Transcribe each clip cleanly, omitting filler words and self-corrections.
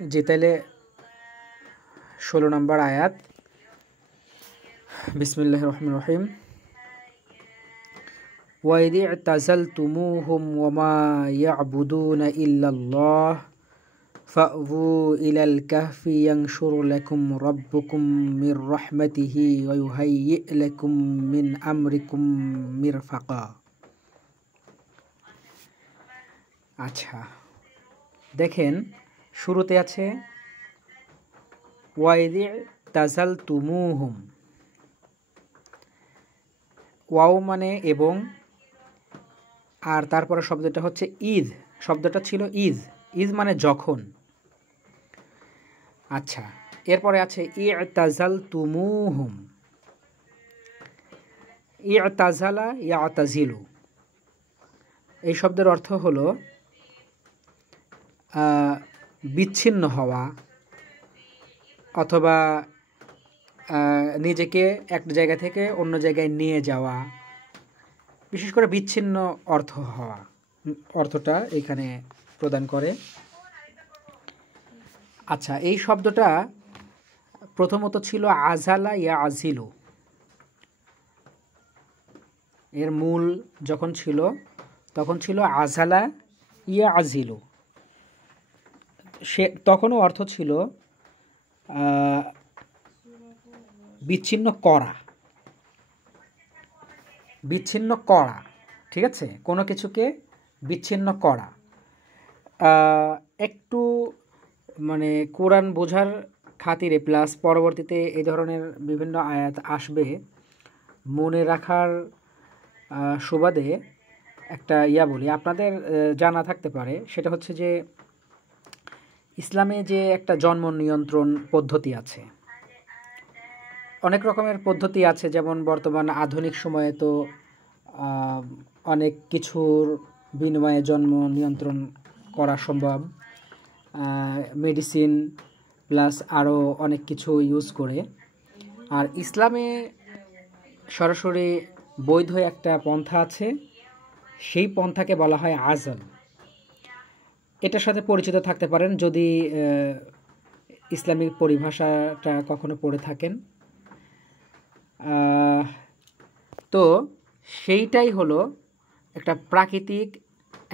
জি, তাইলে 16 নম্বর আয়াত। বিসমিল্লাহির রহমানির রহিম। ওয়াইদ ই'তাযালতুমুহুম ওয়া মা ইয়া'বুদুনা ইল্লাল্লাহ ফা'বু ইলাল কাহফি ইয়ানশুর লাকুম রাব্বুকুম মির রাহমাতিহি ওয়া ইউহাইয়্যি লাকুম মিন আমরিকুম মিরফাকা। আচ্ছা, দেখেন শুরুতে আছে ওয়াইদ ই'তাযালতুমুহুম, ওয়াও মানে এবং, আর তারপরে শব্দটা হচ্ছে ঈদ, শব্দটা ছিল ঈদ, ঈদ মানে যখন। আচ্ছা, এরপরে আছে ই'তাযালতুমুহুম, ই'তাযালা ইয়া'তাযিলু, এই শব্দের অর্থ হলো বিচ্ছিন্ন হওয়া অথবা নিজেকে এক জায়গা থেকে অন্য জায়গায় নিয়ে যাওয়া, বিশেষ করে বিচ্ছিন্ন অর্থটা এখানে প্রদান করে। আচ্ছা, এই শব্দটা প্রথমত ছিল আজালা ইয়া আজিলু, এর মূল যখন ছিল তখন ছিল আজালা ইয়া আজিলু, তখনও অর্থ ছিল বিচ্ছিন্ন করা, বিচ্ছিন্ন করা, ঠিক আছে, কোনো কিছুকে বিচ্ছিন্ন করা। একটু মানে কোরআন বোঝার খাতিরে প্লাস পরবর্তীতে এই ধরনের বিভিন্ন আয়াত আসবে, মনে রাখার সুবাদে একটা বলি, আপনাদের জানা থাকতে পারে, সেটা হচ্ছে যে ইসলামে যে একটা জন্ম নিয়ন্ত্রণ পদ্ধতি আছে, অনেক রকমের পদ্ধতি আছে, যেমন বর্তমান আধুনিক সময়ে তো অনেক কিছুর বিনিময়ে জন্ম নিয়ন্ত্রণ করা সম্ভব, মেডিসিন প্লাস আরও অনেক কিছু ইউজ করে। আর ইসলামে সরাসরি বৈধ একটা পন্থা আছে, সেই পন্থাকে বলা হয় আজল। এটার সাথে পরিচিত থাকতে পারেন যদি ইসলামিক পরিভাষাটা কখনো পড়ে থাকেন। তো সেইটাই হলো একটা প্রাকৃতিক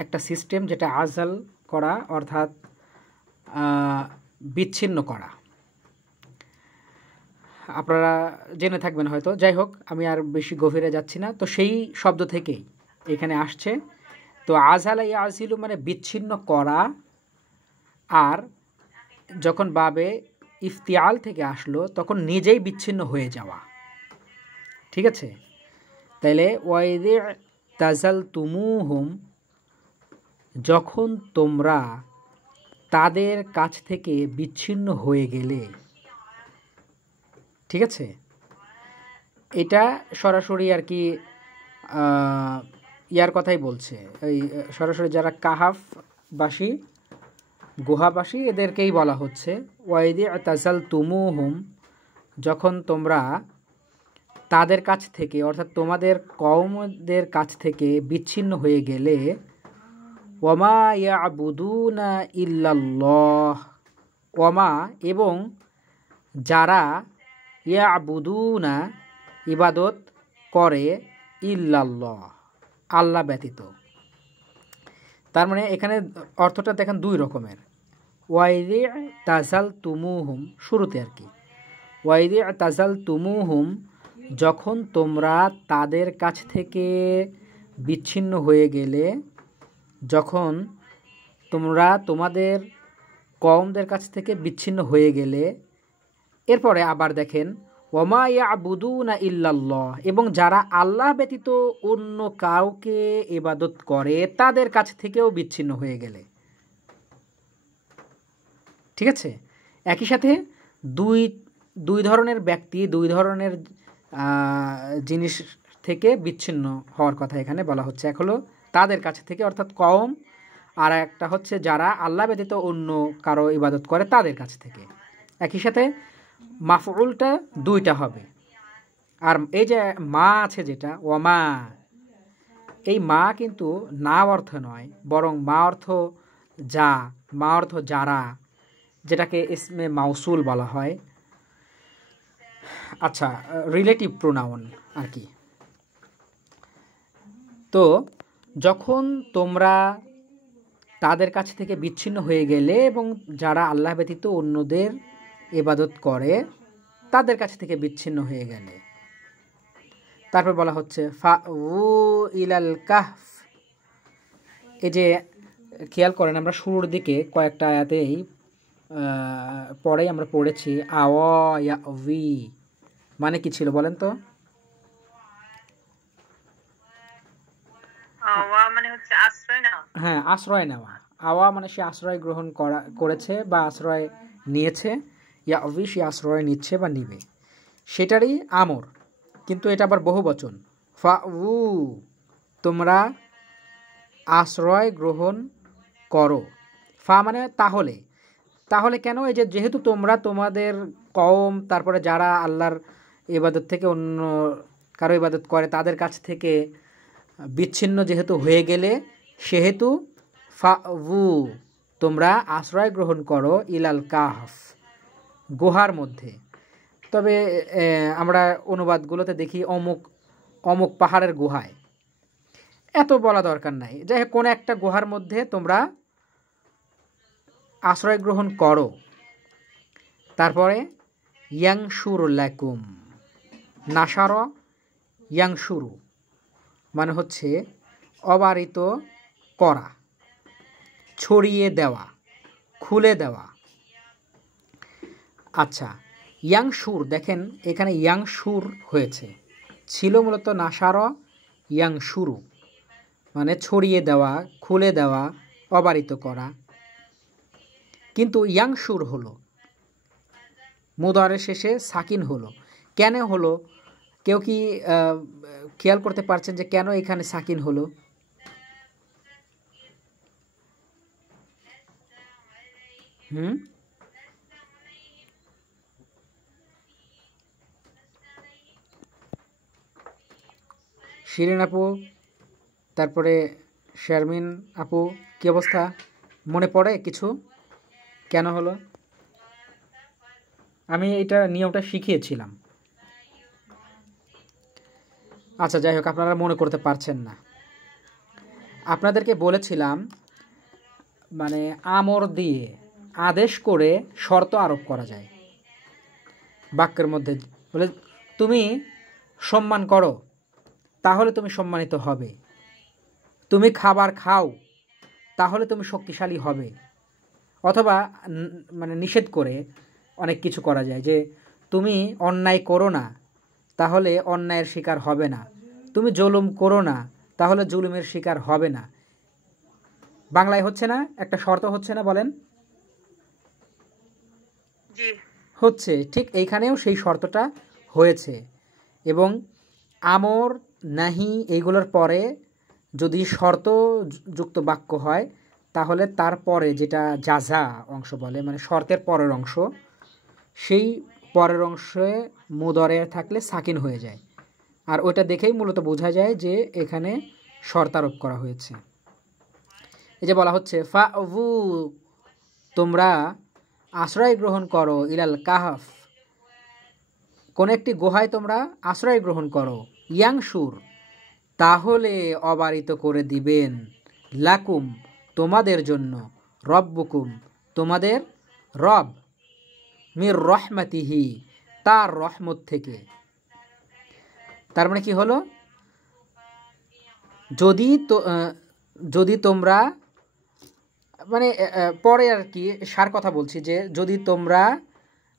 একটা সিস্টেম, যেটা আজল করা অর্থাৎ বিচ্ছিন্ন করা, আপনারা জেনে থাকবেন হয়তো। যাই হোক, আমি আর বেশি গভীরে যাচ্ছি না। তো সেই শব্দ থেকেই এখানে আসছে। তো আজালা ইয়া আজিলু মানে বিচ্ছিন্ন করা, আর যখন বাবে ইফতিয়াল থেকে আসলো তখন নিজেই বিচ্ছিন্ন হয়ে যাওয়া, ঠিক আছে। তাইলে ওয়াইদে তাজালতুমুহুম, যখন তোমরা তাদের কাছ থেকে বিচ্ছিন্ন হয়ে গেলে, ঠিক আছে। এটা সরাসরি আর কি ইয়ার কথাই বলছে, এই সরাসরি যারা কাহাফবাসী, গুহাবাসী, এদেরকেই বলা হচ্ছে ওয়াইদে তাজালতুমুহুম, যখন তোমরা তাদের কাছ থেকে অর্থাৎ তোমাদের কওমদের কাছ থেকে বিচ্ছিন্ন হয়ে গেলে, ওয়ামা ইয়াবুদুনা ইল্লাল্লাহ, ওয়ামা এবং যারা ইয়াবুদুনা ইবাদত করে, ইল্লাল্লাহ আল্লাহ ব্যতীত। তার মানে এখানে অর্থটা দেখেন দুই রকমের। ওয়াইদে তাজালতুমুহুম শুরুতে আর কি, ওয়াইদে তাজালতুমুহুম যখন তোমরা তাদের কাছ থেকে বিচ্ছিন্ন হয়ে গেলে, যখন তোমরা তোমাদের কওমদের কাছ থেকে বিচ্ছিন্ন হয়ে গেলে। এরপরে আবার দেখেন ওয়ামা ইয়াবুদুনা ইল্লাল্লাহ, এবং যারা আল্লাহ ব্যতীত অন্য কাউকে ইবাদত করে তাদের কাছ থেকেও বিচ্ছিন্ন হয়ে গেলে, ঠিক আছে। একই সাথে দুই ধরনের ব্যক্তি, দুই ধরনের জিনিস থেকে বিচ্ছিন্ন হওয়ার কথা এখানে বলা হচ্ছে। এক হলো তাদের কাছ থেকে অর্থাৎ কওম, আর একটা হচ্ছে যারা আল্লাহ ব্যতীত অন্য কারো ইবাদত করে তাদের কাছ থেকে। একই সাথে মাফউলটা দুইটা হবে। আর এই যে মা আছে যেটা ওয়ামা, এই মা কিন্তু না অর্থ নয়, বরং মা অর্থ যা, মা অর্থ যারা, যেটাকে ইসমে মাউসুল বলা হয়। আচ্ছা, রিলেটিভ প্রোনাউন আর কি। তো যখন তোমরা তাদের কাছ থেকে বিচ্ছিন্ন হয়ে গেলে এবং যারা আল্লাহ ব্যতীত অন্যদের ইবাদত করে তাদের কাছ থেকে বিচ্ছিন্ন হয়ে গেলে, তারপর বলা হচ্ছে ফাউ ইলাল কাহফ। এই যে খেয়াল করেন, আমরা শুরুর দিকে কয়েকটা আয়াতেই পরেই আমরা পড়েছি আওয়া ইয়াউই, মানে কি ছিল বলেন তো? আওয়া মানে হচ্ছে আশ্রয় নেওয়া। হ্যাঁ, আশ্রয় নেওয়া। আওয়া মানে সে আশ্রয় গ্রহণ করেছে বা আশ্রয় নিয়েছে, ইয়াউই সে আশ্রয় নিচ্ছে বা নিবে, সেটারই আমর, কিন্তু এটা আবার বহু বচন। ফাউ, তোমরা আশ্রয় গ্রহণ করো। ফা মানে তাহলে। তাহলে কেন? এই যে যেহেতু তোমরা তোমাদের কওম, তারপরে যারা আল্লাহর ইবাদত থেকে অন্য কারো ইবাদত করে তাদের কাছ থেকে বিচ্ছিন্ন যেহেতু হয়ে গেলে, সেহেতু ফাউ, তোমরা আশ্রয় গ্রহণ করো ইলাল কাহফ, গুহার মধ্যে। তবে আমরা অনুবাদগুলোতে দেখি অমুক অমুক পাহাড়ের গুহায়, এত বলা দরকার নাই। যাই হোক, কোনো একটা গুহার মধ্যে তোমরা আশ্রয় গ্রহণ করো। তারপরে ইয়াংশুর লাকুম, নাসার ইয়াংশুরু মানে হচ্ছে অবারিত করা, ছড়িয়ে দেওয়া, খুলে দেওয়া। আচ্ছা, ইয়াংশুর, দেখেন এখানে ইয়াংশুর হয়েছে, ছিল মূলত নাসার ইয়াংশুরু মানে ছড়িয়ে দেওয়া, খুলে দেওয়া, অবারিত করা, কিন্তু ইয়াংশুর হলো, মুদারের শেষে সাকিন হলো। কেন হলো? কেউ কি খেয়াল করতে পারছেন যে কেন এখানে সাকিন হলো? শিরিন আপু, তারপরে শারমিন আপু, কি অবস্থা? মনে পড়ে কিছু কেন হলো? আমি এটা নিয়মটা শিখিয়েছিলাম। আচ্ছা, যাই হোক, আপনারা মনে করতে পারছেন না। আপনাদেরকে বলেছিলাম মানে আমর দিয়ে আদেশ করে শর্ত আরোপ করা যায় বাক্যের মধ্যে। বলে তুমি সম্মান করো, তাহলে তুমি সম্মানিত হবে। তুমি খাবার খাও, তাহলে তুমি শক্তিশালী হবে। অথবা মানে নিষেধ করে অনেক কিছু করা যায়, যে তুমি অন্যায় করো না, তাহলে অন্যায়ের শিকার হবে না। তুমি জুলুম করো না, তাহলে জুলুমের শিকার হবে না। বাংলায় হচ্ছে না? একটা শর্ত হচ্ছে না? বলেন। হচ্ছে। ঠিক এইখানেও সেই শর্তটা হয়েছে। এবং আমর, নাহি এইগুলোর পরে যদি শর্ত যুক্ত বাক্য হয়, তাহলে তারপরে যেটা জাযা অংশ বলে, মানে শর্তের পরের অংশ, সেই পরের অংশে মুদরে থাকলে সাকিন হয়ে যায়। আর ওইটা দেখেই মূলত বোঝা যায় যে এখানে শর্ত আরোপ করা হয়েছে। এই যে বলা হচ্ছে ফাউ, তোমরা আশ্রয় গ্রহণ করো, ইলাল কাহফ, কোন একটি গুহায় তোমরা আশ্রয় গ্রহণ করো, ইয়াংশুর, তাহলে অবারিত করে দিবেন, লাকুম, তোমাদের জন্য, রব্বুকুম, তোমাদের রব, মির রহমাতিহি, তার রহমত থেকে। তার মানে কি হলো? যদি তোমরা, মানে পরে আর কি সার কথা বলছি, যে যদি তোমরা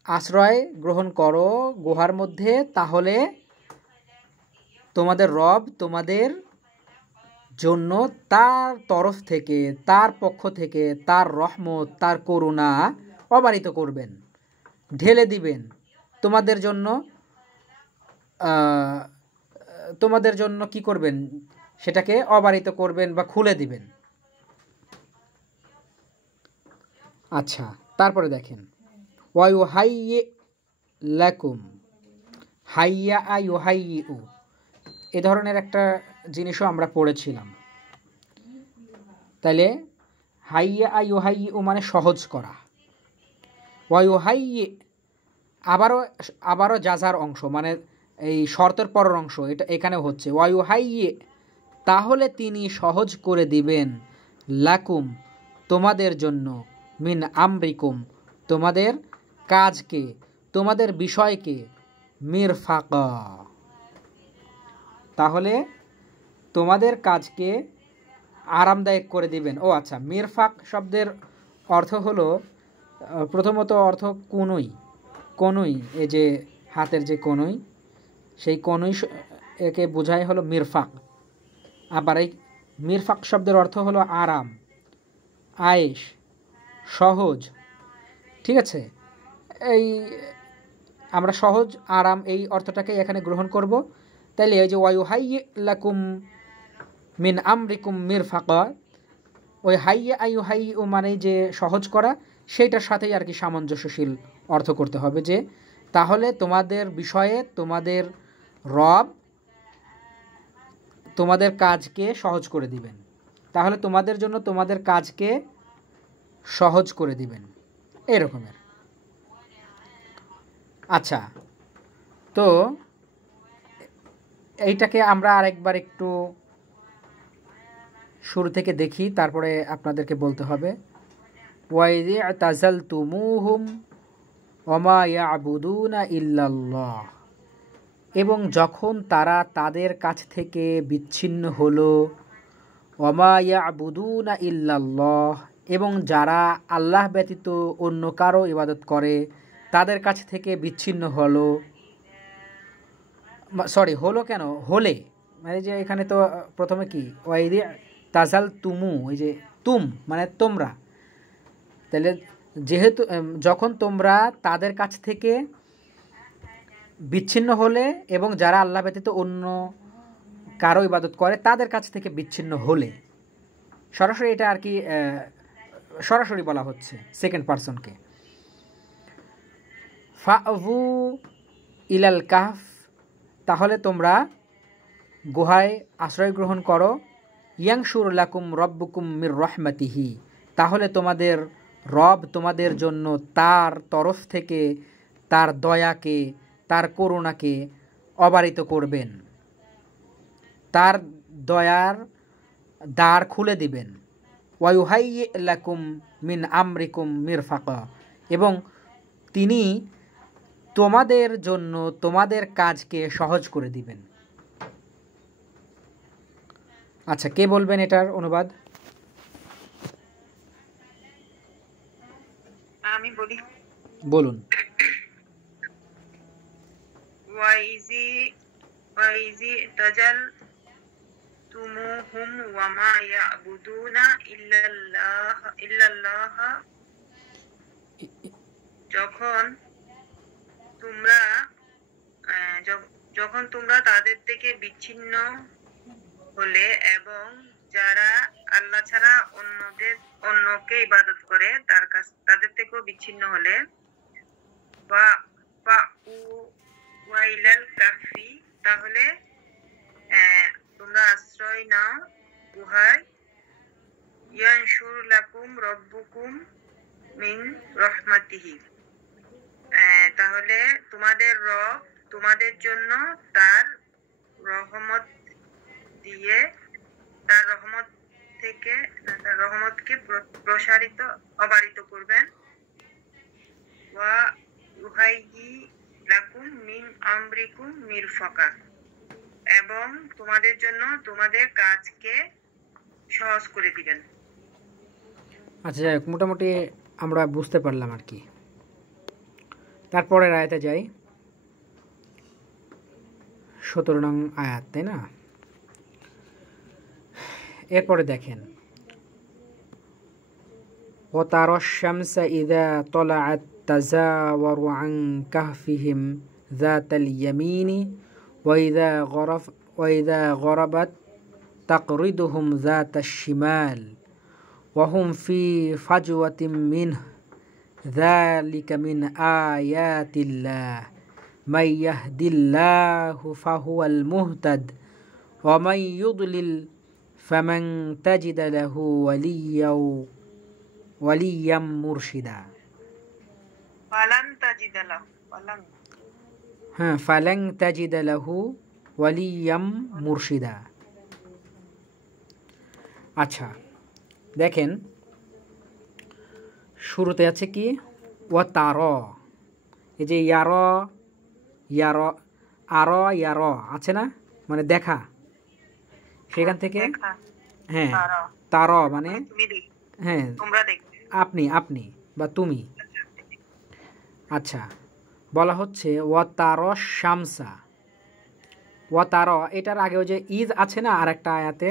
আশ্রয় গ্রহণ করো গুহার মধ্যে, তাহলে তোমাদের রব তোমাদের জন্য তার তরফ থেকে, তার পক্ষ থেকে তার রহমত, তার করুণা অবারিত করবেন, ঢেলে দিবেন তোমাদের জন্য। তোমাদের জন্য কি করবেন? সেটাকে অবারিত করবেন বা খুলে দিবেন। আচ্ছা, তারপরে দেখেন ওয়ায়ুহাইয়্যি লাকুম, হাইয়া আয়ুহাইয়্যু, এ ধরনের একটা জিনিসও আমরা পড়েছিলাম। তাইলে হাইয়া আয়ুহাইয়্যু মানে সহজ করা, ওয়ায়ুহাইয়ি আবারও জাজার অংশ, মানে এই শর্তের পরের অংশ, এটা এখানে হচ্ছে ওয়ায়ুহাইয়ি, তাহলে তিনি সহজ করে দিবেন, লাকুম তোমাদের জন্য, মিন আমরিকুম তোমাদের কাজকে, তোমাদের বিষয়কে, মিরফাকা তাহলে তোমাদের কাজকে আরামদায়ক করে দিবেন। ও আচ্ছা, মিরফাক শব্দের অর্থ হলো প্রথমত অর্থ কনুই, কনুই এই যে হাতের যে কনুই, সেই কনুই একে বোঝায় হলো মিরফাক। আবার এই মিরফাক শব্দের অর্থ হলো আরাম, আয়েশ, সহজ। ঠিক আছে, এই আমরা সহজ আরাম এই অর্থটাকে এখানে গ্রহণ করব। তাইলে এই যে ওয়ায়ুহাইয়ি লাকুম মিন আমরিকুম মিরফাকা, ওই হাইয়া আয়ুহাইয়ু মানে যে সহজ করা, সেইটার সাথেই আর কি সামঞ্জস্যশীল অর্থ করতে হবে, যে তাহলে তোমাদের বিষয়ে তোমাদের রব তোমাদের কাজকে সহজ করে দিবেন, তাহলে তোমাদের জন্য তোমাদের কাজকে সহজ করে দিবেন, এরকমের। আচ্ছা, তো এইটাকে আমরা আরেকবার একটু শুরু থেকে দেখি, তারপরে আপনাদেরকে বলতে হবে। ওয়াইযি তাযালতুমুহুম ওমা ইয়াবুদুনা ইল্লাল্লাহ, এবং যখন তারা তাদের কাছ থেকে বিচ্ছিন্ন হলো, ওমা ইয়াবুদুনা ইল্লাল্লাহ, এবং যারা আল্লাহ ব্যতীত অন্য কারো ইবাদত করে তাদের কাছ থেকে বিচ্ছিন্ন হলো, সরি হলো কেন, হলে মানে যে এখানে তো প্রথমে কি ওয়াইদি তাজাল তুমু, এই যে তুম মানে তোমরা, তাহলে যেহেতু যখন তোমরা তাদের কাছ থেকে বিচ্ছিন্ন হলে এবং যারা আল্লাহ ব্যতীত অন্য কারো ইবাদত করে তাদের কাছ থেকে বিচ্ছিন্ন হলে, সরাসরি এটা আর কি সরাসরি বলা হচ্ছে সেকেন্ড পারসনকে। ফাউ ইলাল কাহফ, তাহলে তোমরা গুহায় আশ্রয় গ্রহণ করো, ইয়াংশুর লাকুম রব্বুকুম মির রহমাতিহি, তাহলে তোমাদের রব তোমাদের জন্য তার তরফ থেকে তার দয়াকে, তার করুণাকে অবারিত করবেন, তার দয়ার দ্বার খুলে দিবেন। ওয়ায়ুহাইয়ি লাকুম মিন আমরিকুম মিরফাকা, এবং তিনি তোমাদের জন্য তোমাদের কাজকে সহজ করে দিবেন। আচ্ছা, কে বলবেন এটার অনুবাদ? আমি বলি, বলুন। ওয়াইজি তাজালতুমুহুম ওয়ামা ইয়াবুদুনা ইল্লাল্লাহ, যখন তোমরা তাদের থেকে বিচ্ছিন্ন হলে এবং যারা আল্লাহ ছাড়া অন্যকে ইবাদত করে তাদের থেকেও বিচ্ছিন্ন হলে, ওয়াইলাল কাফি, তাহলে তোমরা আশ্রয় নাও গুহায়, ইয়ানশুর লাকুম রব্বুকুম মিন রহমাতিহি, তাহলে তোমাদের রব তোমাদের জন্য তার রহমত দিয়ে তার রহমতকে প্রসারিত অবারিত করবেন। ওয়া ইউহাইয়ি লাকুম মিন আমরিকুম মিরফাকা, এবং তোমাদের জন্য তোমাদের কাজকে সহজ করে দিবেন। আচ্ছা, মোটামুটি আমরা বুঝতে পারলাম আর কি। তারপরের আয়াতে যাই, 17 নং আয়াত, তাই না? এরপরে দেখেন, ওয়াতারাশ শামসা ইযা তালাআত তাযাওয়ারু আন কাহফিহিম যাতাল ইয়ামিনি ওয়া ইযা গরাবাত তাকরিদুহুম যাতাশ শিমাল ওয়া হুম ফি ফাজওয়াতিন মিনহু যালিকা মিন আয়াতিল্লাহ মান ইয়াহদিল্লাহু ফাহুয়াল মুহতাদ ওয়া মান ইউদ্লিল ফামান তাজিদ লাহু ওয়ালিয়াম মুরশিদা। ফালান তাজিদা লাহু, ফালান। হ্যাঁ, ফালাং তাজিদা লাহু ওয়ালিয়াম মুরশিদা। আচ্ছা, দেখেন শুরুতে আছে কি ওয়া তার, এই যে ইয়ার ইয়ার আর ইয়ার আছে না, মানে দেখা, সেখান থেকে দেখা, হ্যাঁ তারা, তার মানে তুমি দেখ, হ্যাঁ তোমরা দেখবে। আপনি আপনি বা তুমি। আচ্ছা, বলা হচ্ছে ওয়া তার শামসা, ওয়া তার, এটার আগে ওই যে ঈদ আছে না আর একটা আয়াতে,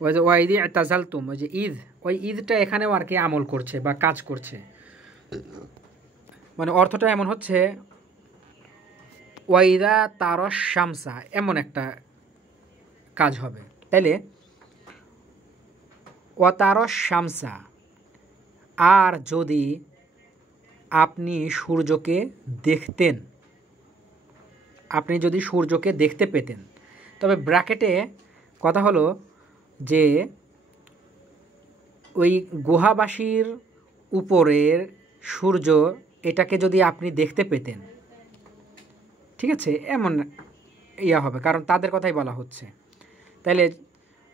ওই যে ওয়াইদি তাজালতুম, ওই যে ঈদ, ওই ঈদটা এখানেও আর কি আমল করছে বা কাজ করছে, মানে অর্থটা এমন হচ্ছে ওয়াইদা তার শামসা, এমন একটা কাজ হবে। তাইলে ওয়া তার শামসা, আর যদি আপনি সূর্যকে দেখতেন, আপনি যদি সূর্যকে দেখতে পেতেন, তবে ব্র্যাকেটে কথা হলো যে ওই গুহাবাসীর উপরের সূর্য, এটাকে যদি আপনি দেখতে পেতেন, ঠিক আছে, এমন ইয়া হবে, কারণ তাদের কথাই বলা হচ্ছে। তাইলে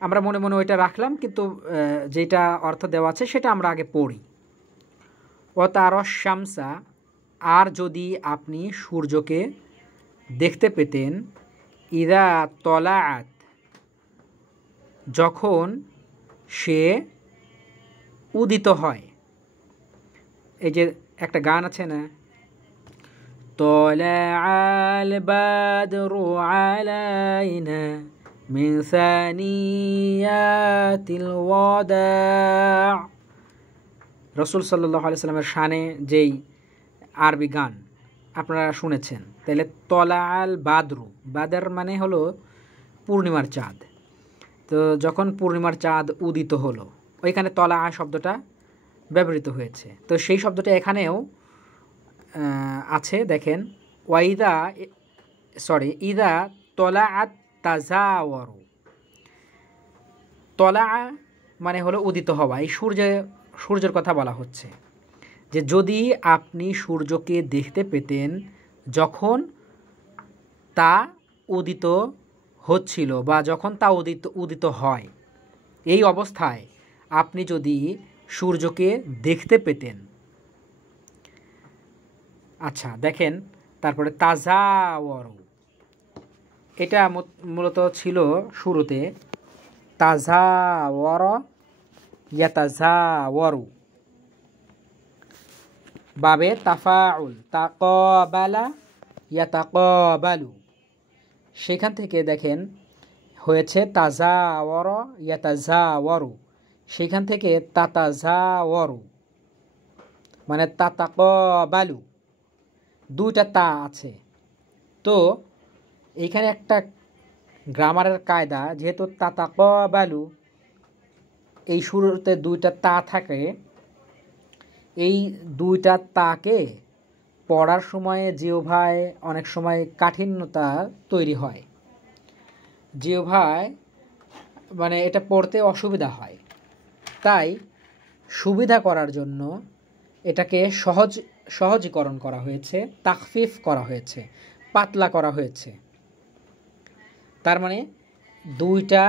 আমরা মনে মনে ওইটা রাখলাম, কিন্তু যেটা অর্থ দেওয়া আছে সেটা আমরা আগে পড়ি। ও তার শামসা, আর যদি আপনি সূর্যকে দেখতে পেতেন, ইদা তলাআত, যখন সে উদিত হয়। এই যে একটা গান আছে না, তলাআল বাদরু আলাইনা মিন সানিয়াতিল ওয়াদা, রাসূল সাল্লাল্লাহু আলাইহি সাল্লামের শানে যেই আরবি গান আপনারা শুনেছেন। তাহলে তলাআল বাদরু, বাদর মানে হলো পূর্ণিমার চাঁদ, তো যখন পূর্ণিমার চাঁদ উদিত হলো, ওইখানে তলা শব্দটা ব্যবহৃত হয়েছে। তো সেই শব্দটা এখানেও আছে, দেখেন ওয়াইদা ইদা তলাআত তাজাওয়ারু, তলা মানে হলো উদিত হওয়া, এই সূর্যের কথা বলা হচ্ছে, যে যদি আপনি সূর্যকে দেখতে পেতেন যখন তা উদিত হচ্ছিল বা যখন তা উদিত হয়, এই অবস্থায় আপনি যদি সূর্যকে দেখতে পেতেন। আচ্ছা, দেখেন তারপরে তাজাওয়ারু, এটা মূলত ছিল শুরুতে তাজাওয়ার ইয়াতাজাওয়ারু, বাবে তাফাউল, তাকাবালা ইয়াতাকাবালু, সেখান থেকে দেখেন হয়েছে তাজাওয়ার ইয়াতাজাওয়ারু, সেখান থেকে তাতাজাওয়ারু, মানে তাতাকাবালু, দুইটা তা আছে। তো এইখানে একটা গ্রামারের কায়দা, যেহেতু তাতাকাবালু এই শুরুতে দুইটা তা থাকে, এই দুইটা তাকে পড়ার সময়ে জিহ্বায় অনেক সময় কাঠিন্যতা তৈরি হয়, জিহ্বায় মানে এটা পড়তে অসুবিধা হয়। তাই সুবিধা করার জন্য এটাকে সহজীকরণ করা হয়েছে, তাখফিফ করা হয়েছে, পাতলা করা হয়েছে। তার মানে দুইটা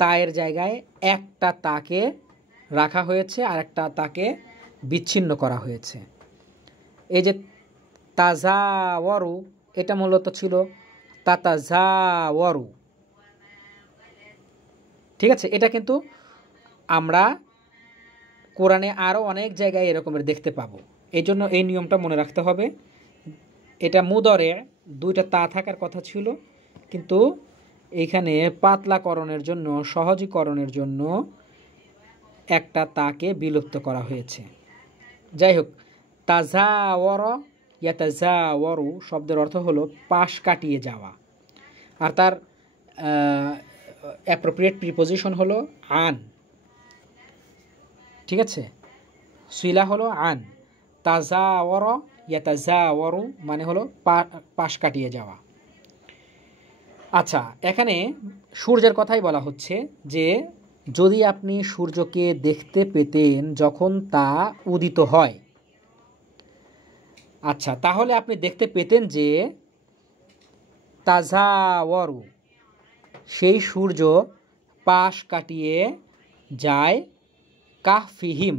তায়ের জায়গায় একটা তাকে রাখা হয়েছে আর একটা তাকে বিচ্ছিন্ন করা হয়েছে। এই যে তাজাওয়ারু, এটা মূলত ছিল তাতাজাওয়ারু, ঠিক আছে। এটা কিন্তু আমরা কোরআনে আরও অনেক জায়গায় এরকমের দেখতে পাবো, এই জন্য এই নিয়মটা মনে রাখতে হবে। এটা মুদরে দুইটা তা থাকার কথা ছিল, কিন্তু এইখানে পাতলাকরণের জন্য, সহজীকরণের জন্য একটা তাকে বিলুপ্ত করা হয়েছে। যাই হোক, তাজাওয়ার ইয়াতাজাওয়ারু শব্দের অর্থ হলো পাশ কাটিয়ে যাওয়া, আর তার অ্যাপ্রোপ্রিয়েট প্রিপোজিশন হলো আন, ঠিক আছে, সিলা হলো আন। তাজাওয়ার ইয়াতাজাওয়ারু মানে হলো পাশ কাটিয়ে যাওয়া। আচ্ছা, এখানে সূর্যের কথাই বলা হচ্ছে, যে যদি আপনি সূর্যকে দেখতে পেতেন যখন তা উদিত হয়, আচ্ছা, তাহলে আপনি দেখতে পেতেন যে তাজাওয়ারু, সেই সূর্য পাশ কাটিয়ে যায় কাহফিহিম,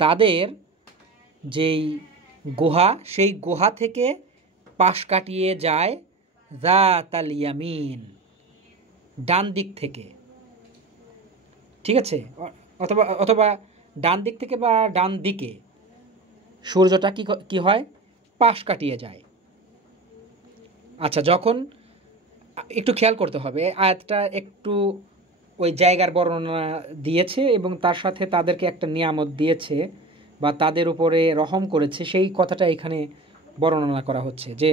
তাদের যেই গুহা, সেই গুহা থেকে পাশ কাটিয়ে যায় যাতাল ইয়ামিন, ডান দিক থেকে। ঠিক আছে, অথবা অথবা ডান দিক থেকে বা ডান দিকে সূর্যটা কি হয়, পাশ কাটিয়ে যায়। আচ্ছা, যখন একটু খেয়াল করতে হবে, আয়াতটা একটু ওই জায়গার বর্ণনা দিয়েছে এবং তার সাথে তাদেরকে একটা নিয়ামত দিয়েছে বা তাদের উপরে রহম করেছে, সেই কথাটা এখানে বর্ণনা করা হচ্ছে যে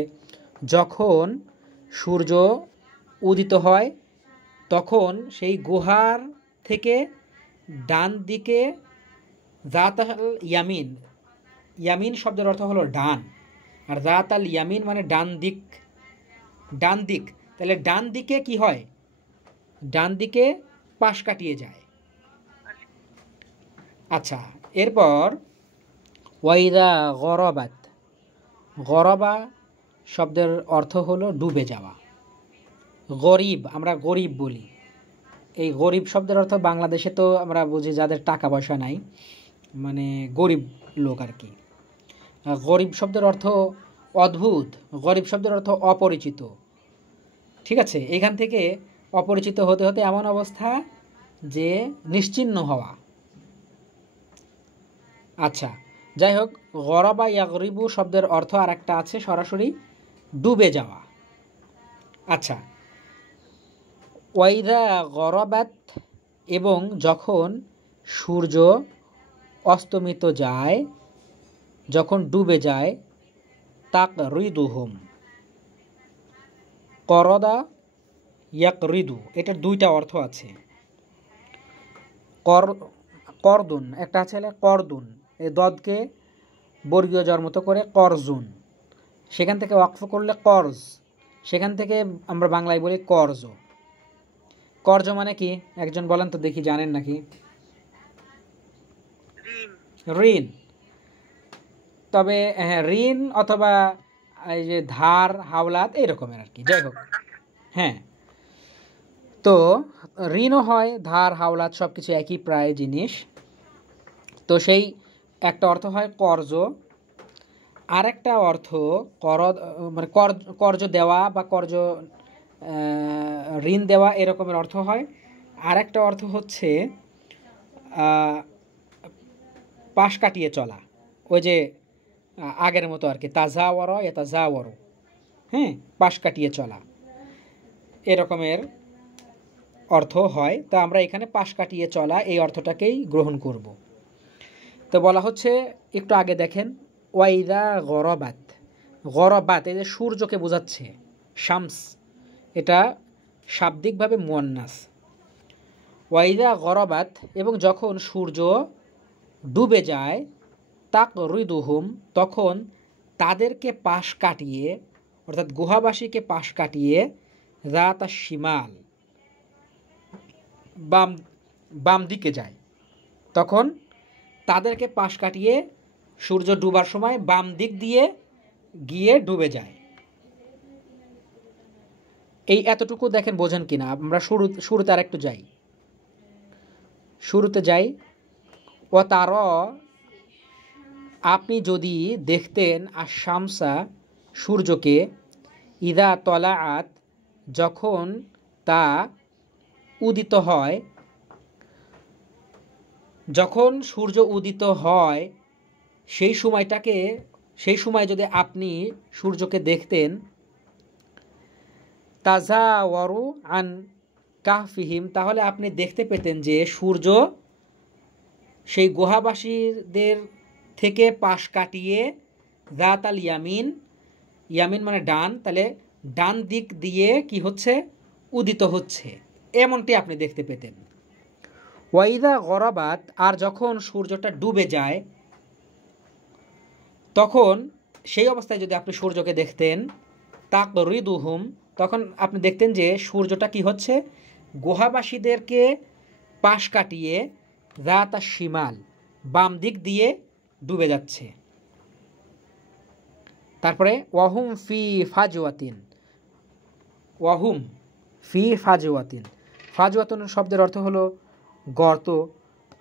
যখন সূর্য উদিত হয় তখন সেই গুহার থেকে ডান দিকে যাতাল ইয়ামিন, ইয়ামিন শব্দের অর্থ হলো ডান, আর যাতাল ইয়ামিন মানে ডান দিক, ডান দিক। তাহলে ডান দিকে কি হয়, ডান দিকে পাশ কাটিয়ে যায়। আচ্ছা, এরপর ওয়াইদা গরবাত, গরবা শব্দের অর্থ হলো ডুবে যাওয়া। গরিব, আমরা গরিব বলি, এই গরিব শব্দের অর্থ বাংলাদেশে তো আমরা বুঝি যাদের টাকা পয়সা নাই, মানে গরিব লোক আর কি। গরিব শব্দের অর্থ অদ্ভুত, গরিব শব্দের অর্থ অপরিচিত। ঠিক আছে, এখান থেকে অপরিচিত হতে হতে এমন অবস্থা যে নিশ্চিহ্ন হওয়া। আচ্ছা, যাই হোক, গরবা ইয়াগরিবু শব্দের অর্থ আর একটা আছে সরাসরি ডুবে যাওয়া। আচ্ছা, ওয়াইদা গরবাত, এবং যখন সূর্য অস্তমিত যায়, যখন ডুবে যায়, তাকরিদুহুম, করদা ইয়াকরিদু, এটার দুইটা অর্থ আছে। করদুন একটা আছে, করদুন, এই দদকে বর্গীয় জন্মত করে করজুন, সেখান থেকে ওয়াকফ করলে কর্জ, সেখান থেকে আমরা বাংলায় বলি কর্জ। কর্জ মানে কি একজন বলেন তো দেখি, জানেন নাকি? ঋণ। তবে হ্যাঁ, ঋণ অথবা এই যে ধার, হাওলাত, এরকমের আর কি। যাই হোক, হ্যাঁ, তো ঋণও হয়, ধার, হাওলাত সব কিছু একই প্রায় জিনিস। তো সেই একটা অর্থ হয় কর্জ, আর একটা অর্থ মানে কর্জ দেওয়া বা ঋণ দেওয়া, এরকমের অর্থ হয়। আর একটা অর্থ হচ্ছে পাশ কাটিয়ে চলা, ওই যে আগের মতো আর কি, তাজাওয়ারা তাজাওয়ারু, হ্যাঁ, পাশ কাটিয়ে চলা, এরকমের অর্থ হয়। তো আমরা এখানে পাশ কাটিয়ে চলা এই অর্থটাকেই গ্রহণ করব। তো বলা হচ্ছে, একটু আগে দেখেন, ওয়াইদা গরবাত, গরবাত এই যে সূর্যকে বোঝাচ্ছে, শামস, এটা শাব্দিকভাবে মুয়ান্নাস। ওয়াইদা গরবাত, এবং যখন সূর্য ডুবে যায়, তাকরিদুহুম, তখন তাদেরকে পাশ কাটিয়ে, অর্থাৎ গুহাবাসীকে পাশ কাটিয়ে, যাতা শিমাল, বাম দিকে যায়। তখন তাদেরকে পাশ কাটিয়ে সূর্য ডুবার সময় বাম দিক দিয়ে গিয়ে ডুবে যায়। এই এতটুকু দেখেন বোঝেন কিনা? আমরা শুরুতে আর একটু যাই, শুরুতে যাই। ও তার, আপনি যদি দেখতেন আশ-শামসা, সূর্যকে, ইদা তলাআত, যখন তা উদিত হয়, যখন সূর্য উদিত হয় সেই সময় যদি আপনি সূর্যকে দেখতেন, তাজাওয়ারু আন কাহফিহিম, তাহলে আপনি দেখতে পেতেন যে সূর্য সেই গুহাবাসীদের থেকে পাশ কাটিয়ে যাতাল ইয়ামিন, ইয়ামিন মানে ডান, তাহলে ডান দিক দিয়ে কি হচ্ছে, উদিত হচ্ছে, এমনটি আপনি দেখতে পেতেন। ওয়াইদা গরাবাত, আর যখন সূর্যটা ডুবে যায়, তখন সেই অবস্থায় যদি আপনি সূর্যকে দেখতেন, তাকরিদুহুম, তখন আপনি দেখতেন যে সূর্যটা কি হচ্ছে, গুহাবাসীদেরকে পাশ কাটিয়ে যাতা শিমাল, বাম দিক দিয়ে ডুবে যাচ্ছে। তারপরে ওয়াহুম ফি ফাজওয়াতিন, ওয়াহুম ফি ফাজওয়াতিন। ফাজওয়াতুন শব্দের অর্থ হলো গর্ত,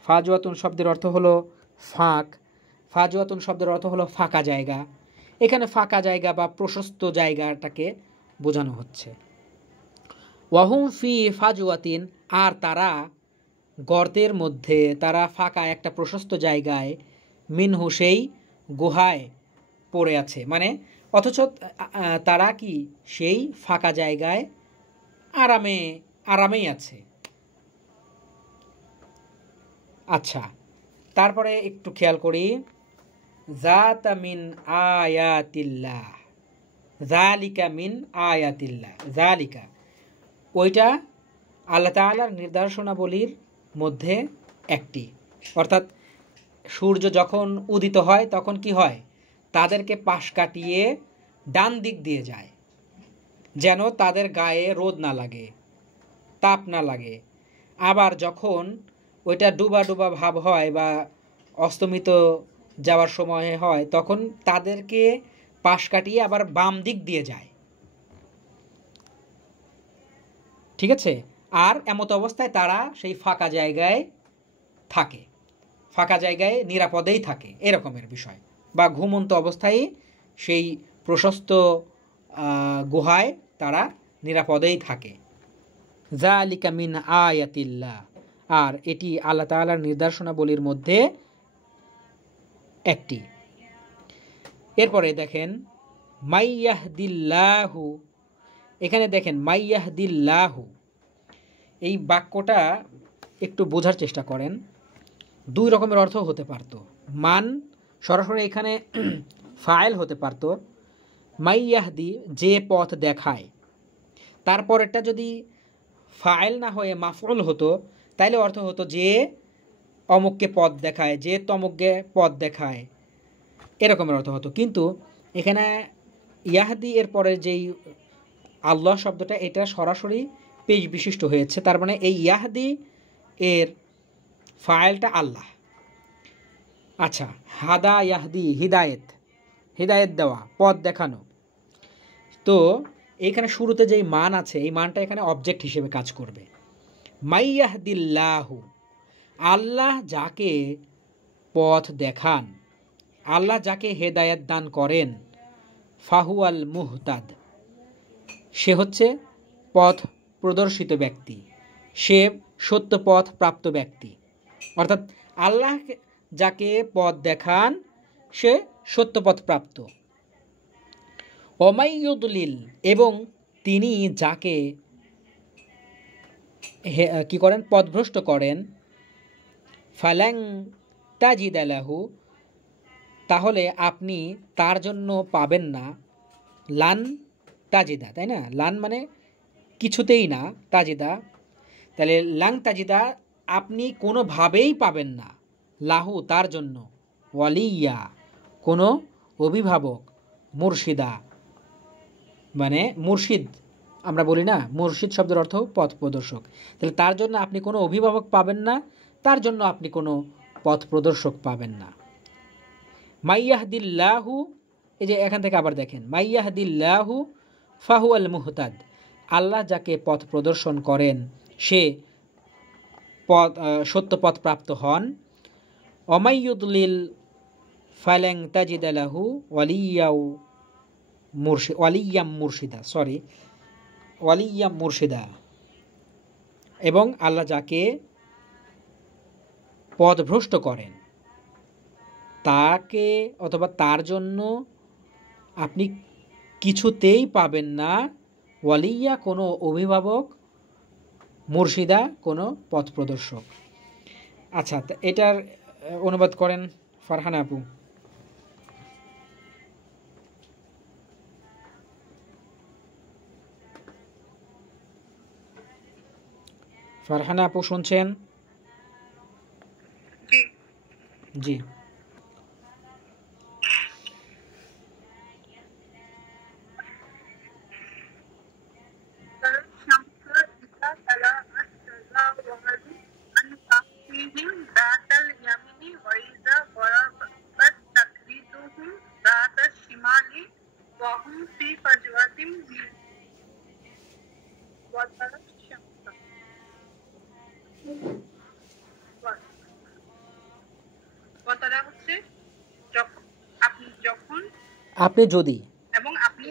ফাজওয়াতুন শব্দের অর্থ হলো ফাঁক, ফাজওয়াতুন শব্দের অর্থ হলো ফাঁকা জায়গা। এখানে ফাঁকা জায়গা বা প্রশস্ত জায়গাটাকে বোঝানো হচ্ছে। ওয়াহুম ফি ফাজওয়াতিন, আর তারা গর্তের মধ্যে, তারা ফাঁকা একটা প্রশস্ত জায়গায়, মিনহু সেই গুহায় পড়ে আছে। মানে অথচ তারা কি সেই ফাঁকা জায়গায় আরামেই আছে। আচ্ছা, তারপরে একটু খেয়াল করি, যাতা মিন আয়াতিল্লাহ, যালিকা মিন আয়াতিল্লাহ। যালিকা ওইটা আল্লাহ তাআলার নিদর্শনাবলীর মধ্যে একটি। অর্থাৎ সূর্য যখন উদিত হয় তখন কি হয়, তাদেরকে পাশ কাটিয়ে ডান দিক দিয়ে যায়, যেন তাদের গায়ে রোদ না লাগে, তাপ না লাগে। আবার যখন ওইটা ডুবা ডুবা ভাব হয় বা অস্তমিত যাওয়ার সময় হয়, তখন তাদেরকে পাশ কাটিয়ে আবার বাম দিক দিয়ে যায়। ঠিক আছে? আর এমত অবস্থায় তারা সেই ফাঁকা জায়গায় থাকে, ফাঁকা জায়গায় নিরাপদেই থাকে, এরকমের বিষয়। বা ঘুমন্ত অবস্থায় সেই প্রশস্ত গুহায় তারা নিরাপদেই থাকে। যালিকা মিন আয়াতিল্লাহ, আর এটি আল্লাহ তাআলার নিদর্শনাবলীর মধ্যে একটি। এরপরে দেখেন মাইয়াহদিল্লাহু, এখানে দেখেন মাইয়াহদিল্লাহু, এই বাক্যটা একটু বোঝার চেষ্টা করেন। দুই রকমের অর্থ হতে পারত। মান সরাসরি এখানে ফাইল হতে পারত, মাইয়াহদি যে পথ দেখায়, তারপরেরটা যদি ফাইল না হয়ে মাফউল হতো তাইলে অর্থ হতো যে অমুককে পথ দেখায়, যে তমুককে পথ দেখায়, এরকমের অর্থ হতো। কিন্তু এখানে ইয়াহদি এর পরে যেই আল্লাহ শব্দটা, এটা সরাসরি পেশ বিশিষ্ট হয়েছে। তার মানে এই ইয়াহদি এর ফাইলটা আল্লাহ। আচ্ছা, হাদা ইয়াহদি হিদায়েত, হিদায়েত দেওয়া, পথ দেখানো। তো এইখানে শুরুতে যেই মান আছে, এই মানটা এখানে অবজেক্ট হিসেবে কাজ করবে। মাইয়াহদিল্লাহু, আল্লাহ যাকে পথ দেখান, আল্লাহ যাকে হেদায়েত দান করেন, ফাহুয়াল মুহতাদ, সে হচ্ছে পথ প্রদর্শিত ব্যক্তি, সে সত্য পথ প্রাপ্ত ব্যক্তি। অর্থাৎ আল্লাহ যাকে পথ দেখান সে সত্য পথ প্রাপ্ত। ওমাইয়ুদলিল, এবং তিনি যাকে কি করেন, পথভ্রষ্ট করেন, ফালাং তাজিদ লাহু, তাহলে আপনি তার জন্য পাবেন না, লান তাজিদা, তাই না? লান মানে কিছুতেই না, তাজিদা, তাহলে লাং তাজিদা আপনি কোনোভাবেই পাবেন না, লাহু তার জন্য, ওয়ালিয়া কোনো অভিভাবক, মুর্শিদা মানে মুর্শিদ, আমরা বলি না মুর্শিদ শব্দের অর্থ পথ প্রদর্শক। তাহলে তার জন্য আপনি কোনো অভিভাবক পাবেন না, তার জন্য আপনি কোনো পথ প্রদর্শক পাবেন না। মাইয়াহদিল্লাহু, এই যে এখান থেকে আবার দেখেন, মাইয়াহদিল্লাহু ফাহুয়াল মুহতাদ, আল্লাহ যাকে পথ প্রদর্শন করেন সে সত্য পথ প্রাপ্ত হন। অমাইয়ুদলিল ফালাং তাজিদ লাহু ওয়ালিয়াম মুর্শিদা, এবং আল্লাহ যাকে পথভ্রষ্ট করেন তাকে অথবা তার জন্য আপনি কিছুতেই পাবেন না ওয়ালিয়া কোনো অভিভাবক, মুর্শিদা কোনো পথ প্রদর্শক। আচ্ছা, এটার অনুবাদ করেন ফারহানা আপু। ফারহানা আপু শুনছেন? জি। وهم في فجوة وترى الشمس وترى হচ্ছে যখন আপনি যখন আপনি যদি এবং আপনি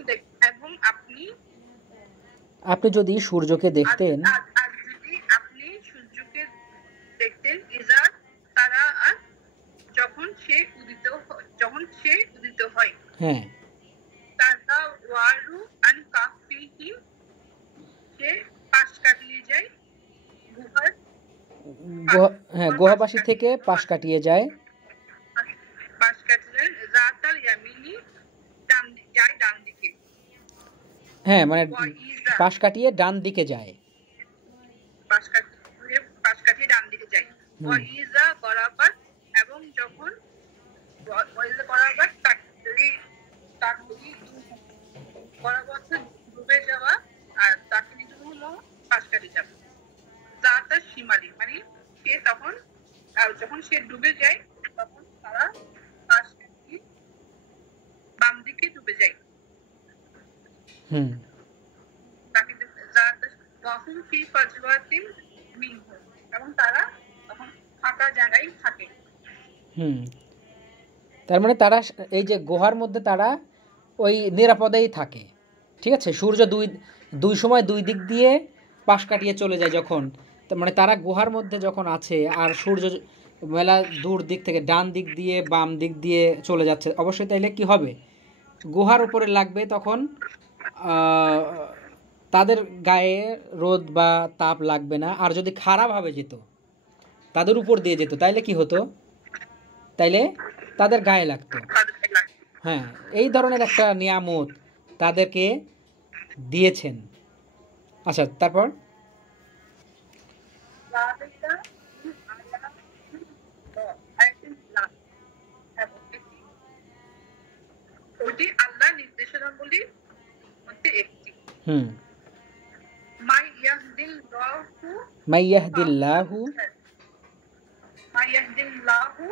আপনি যদি সূর্যকে দেখতেন, আর যদি আপনি সূর্যকে দেখতেন ইজা তারা আর যখন সে উদিত হয় হ্যাঁ তারা ওয়ারু আন কাফিহি সে পাশ কাটিয়ে যায় গুহার হ্যাঁ গুহাবাসী থেকে পাশ কাটিয়ে যায়, পাশ কাটিয়ে রাতাল ইয়ামিনি ডান দিকে হ্যাঁ মানে পাশ কাটিয়ে ডান দিকে যায়, পাশ কাটিয়ে ডান দিকে যায় ওয়াইজা বরাবর এবং যখন ওয়াইজা বরাবর তাকলি বরাবর ডুবে যাওয়া আর তাকলি হলো পাশ কাটিয়ে যাওয়া জাতা শিমালি মানে সে তখন যখন সে ডুবে যায় তখন তারা পাশ কাটিয়ে বাম দিকে ডুবে যায় তাকে জাতা ওয়াহুম ফি ফাজওয়াতিন মিনহু এবং তারা তখন ফাঁকা জায়গায় থাকে। তার মানে তারা এই যে গুহার মধ্যে তারা ওই নিরাপদেই থাকে, ঠিক আছে। সূর্য দুই সময় দুই দিক দিয়ে পাশ কাটিয়ে চলে যায় যখন, মানে তারা গুহার মধ্যে যখন আছে আর সূর্য মেলা দূর দিক থেকে ডান দিক দিয়ে বাম দিক দিয়ে চলে যাচ্ছে, অবশ্যই তাইলে কি হবে, গুহার উপরে লাগবে, তখন তাদের গায়ে রোদ বা তাপ লাগবে না। আর যদি খারাপভাবে যেত, তাদের উপর দিয়ে যেত, তাইলে কি হতো, তাইলে তাদের গায়ে লাগতো। হ্যাঁ, এই ধরনের একটা নিয়ামত তাদেরকে দিয়েছেন। আচ্ছা, তারপর আল্লাহ নির্দেশনাবলীর মধ্যে একটি মাইয়াহদিল্লাহু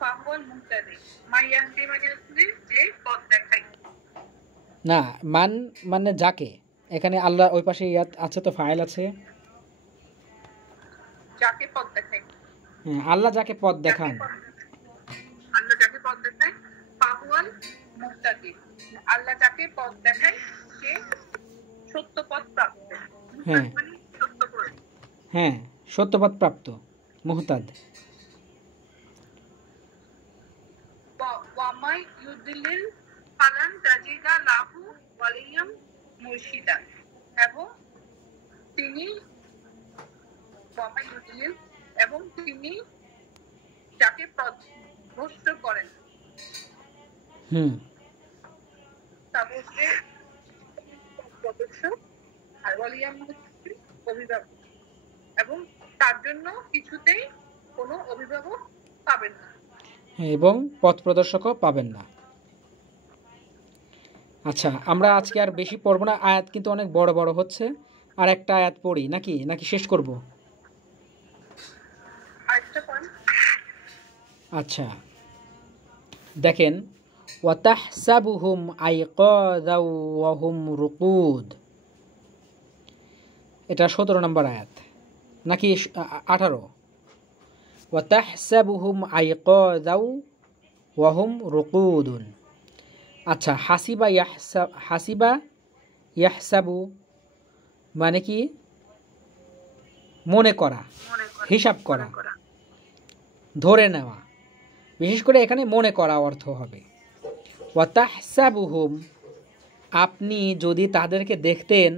ফাহুয়াল মুহতাদি। মাইয়াহদি মানে হচ্ছে যে পথ দেখায়, না মান মানে যাকে, এখানে আল্লাহ ওই পাশে ইয়াত আছে তো ফাইল আছে, যাকে পথ দেখায়, আল্লাহ যাকে পথ দেখান, আল্লাহ যাকে পথ দেখায় ফাহুয়াল মুহতাদি, আল্লাহ যাকে পথ দেখায় সে সত্য পথ প্রাপ্ত। হ্যাঁ সত্যপথ প্রাপ্ত মুহতাদ। ওয়ামাই ইউদিলিল ফালান তাজিদা লাহু ওয়ালিয়াম মুরশিদা, এবং তিনি ওয়ামাই ইউদিলিল এবং তিনি যাকে পথভ্রষ্ট করেন তাকে প্রদর্শক আর ওয়ালিয়াম অভিভাবক, এবং তার জন্য কিছুতেই কোনো অভিভাবক পাবেন না এবং পথ প্রদর্শকও পাবেন না। আচ্ছা, আমরা আজকে আর বেশি পড়ব না, আয়াত কিন্তু অনেক বড় বড় হচ্ছে। আর একটা আয়াত পড়ি নাকি শেষ করব? আচ্ছা, দেখেন, ওয়াতাহসাবুহুম আইকাযাও ওয়া হুম রুকুদ, এটা 17 নম্বর আয়াত নাকি 18? ওয়াতাহসাবুহুম আইকাযাও ওয়া হুম রুকুদুন। আচ্ছা, হাসিবা ইয়াহসাবু মানে কি, মনে করা, হিসাব করা, ধরে নেওয়া, বিশেষ করে এখানে মনে করা অর্থ হবে। ওয়াতাহসাবুহুম, আপনি যদি তাদেরকে দেখতেন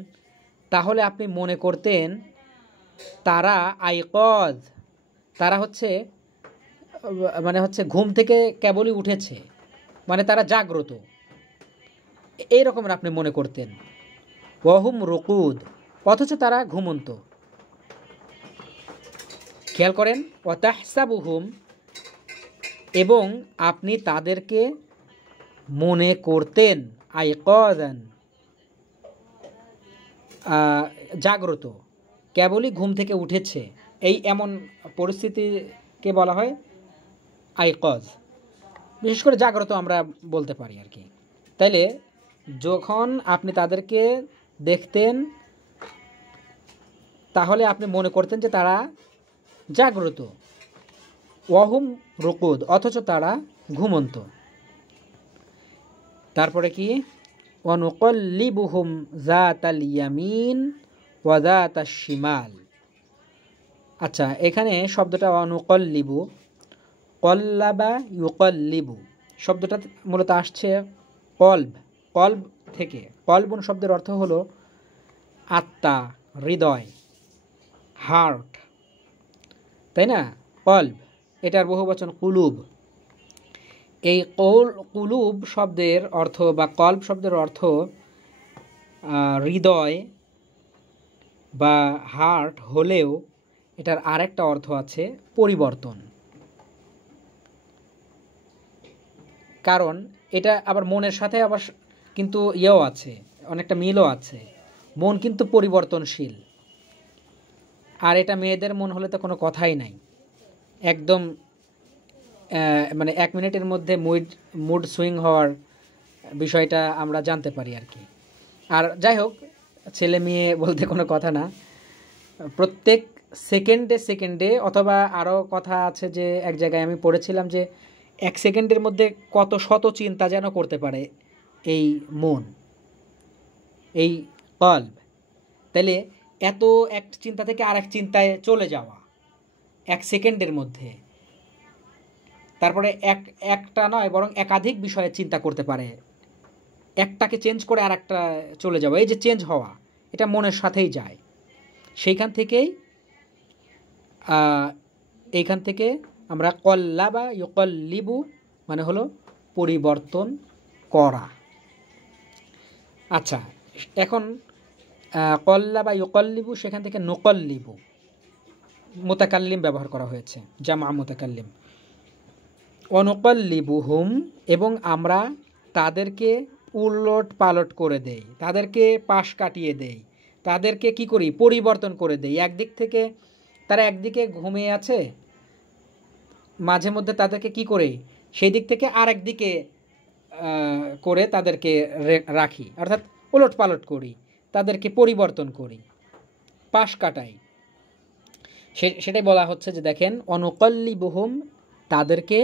তাহলে আপনি মনে করতেন তারা আইকদ, তারা হচ্ছে ঘুম থেকে কেবলই উঠেছে, মানে তারা জাগ্রত, এই রকমের আপনি মনে করতেন। ওয়াহুম রুকুদ, অথচ তারা ঘুমন্ত। খেয়াল করেন, ওয়াতাহসাবুহুম, এবং আপনি তাদেরকে মনে করতেন আইকাদান, জাগ্রত, কেবলই ঘুম থেকে উঠেছে, এই এমন পরিস্থিতিকে বলা হয় আইকজ। বিশেষ করে জাগ্রত আমরা বলতে পারি আর কি। তাইলে যখন আপনি তাদেরকে দেখতেন তাহলে আপনি মনে করতেন যে তারা জাগ্রত, ওয়াহুম রুকুদ, অথচ তারা ঘুমন্ত। তারপরে কি, ওয়ানুকাল্লিবুহুম যাতাল ইয়ামিন ওয়া যাতাশ শিমাল। আচ্ছা, এখানে শব্দটা ওয়ানুকাল্লিবু, কল্লাবা ইউকাল্লিবু শব্দটা মূলত আসছে কলব, কলব থেকে। কলবুন শব্দের অর্থ হলো আত্মা, হৃদয়, হার্ট, তাই না? কলব, এটার বহুবচন কুলুব। এই কুলুব শব্দের অর্থ বা কলব শব্দের অর্থ হৃদয় বা হার্ট হলেও এটার আরেকটা অর্থ আছে পরিবর্তন। কারণ এটা আবার মনের সাথে আবার কিন্তু ইয়েও আছে, অনেকটা মিলও আছে। মন কিন্তু পরিবর্তনশীল, আর এটা মেয়েদের মন হলে তো কোনো কথাই নাই, একদম মানে 1 মিনিটের মধ্যে মুড সুইং হওয়ার বিষয়টা আমরা জানতে পারি আর কি। আর যাই হোক, ছেলে মেয়ে বলতে কোনো কথা না, প্রত্যেক সেকেন্ডে সেকেন্ডে, অথবা আরও কথা আছে যে এক জায়গায় আমি পড়েছিলাম যে 1 সেকেন্ডের মধ্যে কত শত চিন্তা যেন করতে পারে এই মন, এই কলব। তাহলে এত এক চিন্তা থেকে আরেক চিন্তায় চলে যাওয়া 1 সেকেন্ডের মধ্যে, তারপরে একটা নয় বরং একাধিক বিষয়ে চিন্তা করতে পারে, একটাকে চেঞ্জ করে আর একটা চলে যাওয়া, এই যে চেঞ্জ হওয়া, এটা মনের সাথেই যায়। সেইখান থেকেই এইখান থেকে আমরা কল্লাবা ইউকাল্লিবু মানে হলো পরিবর্তন করা। আচ্ছা, এখন কল্লাবা ইউকাল্লিবু সেখান থেকে নুকাল্লিবু, মুতাকাল্লিম ব্যবহার করা হয়েছে, জামা মুতাকাল্লিম। অনুকাল্লিবুহুম, এবং আমরা তাদেরকে উলট পালট করে দেই, তাদেরকে পাশ কাটিয়ে দেই, তাদেরকে কি করি, পরিবর্তন করে দেই। একদিক থেকে তারা একদিকে ঘুমিয়ে আছে, মাঝে মধ্যে তাদেরকে কি করে সেই দিক থেকে আরেক দিকে করে তাদেরকে রাখি, অর্থাৎ উলট পালট করি, তাদেরকে পরিবর্তন করি, পাশ কাটাই। সেটাই বলা হচ্ছে যে দেখেন, অনুকাল্লিবুহুম তাদেরকে